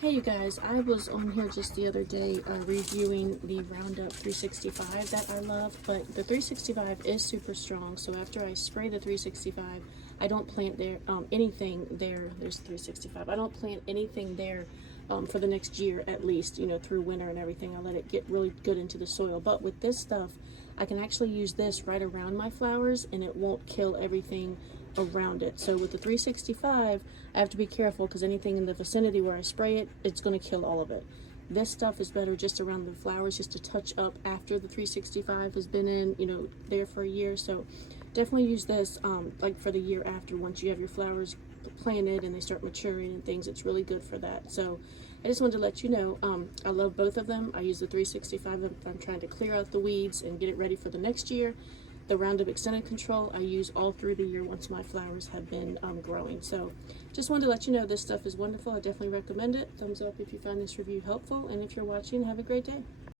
Hey you guys, I was on here just the other day reviewing the Roundup 365 that I love, but the 365 is super strong, so after I spray the 365, I don't plant there anything there. There's 365. I don't plant anything there for the next year at least, you know, through winter and everything. I let it get really good into the soil, but with this stuff, I can actually use this right around my flowers and it won't kill everything around it. So with the 365, I have to be careful because anything in the vicinity where I spray it, it's going to kill all of it. This stuff is better just around the flowers, just to touch up after the 365 has been in, you know, there for a year. So definitely use this like for the year after, once you have your flowers planted and they start maturing and things. It's really good for that. So I just wanted to let you know, I love both of them. I use the 365 if I'm trying to clear out the weeds and get it ready for the next year. The Roundup Extended Control I use all through the year once my flowers have been growing. So just wanted to let you know this stuff is wonderful. I definitely recommend it. Thumbs up if you found this review helpful, and if you're watching, have a great day.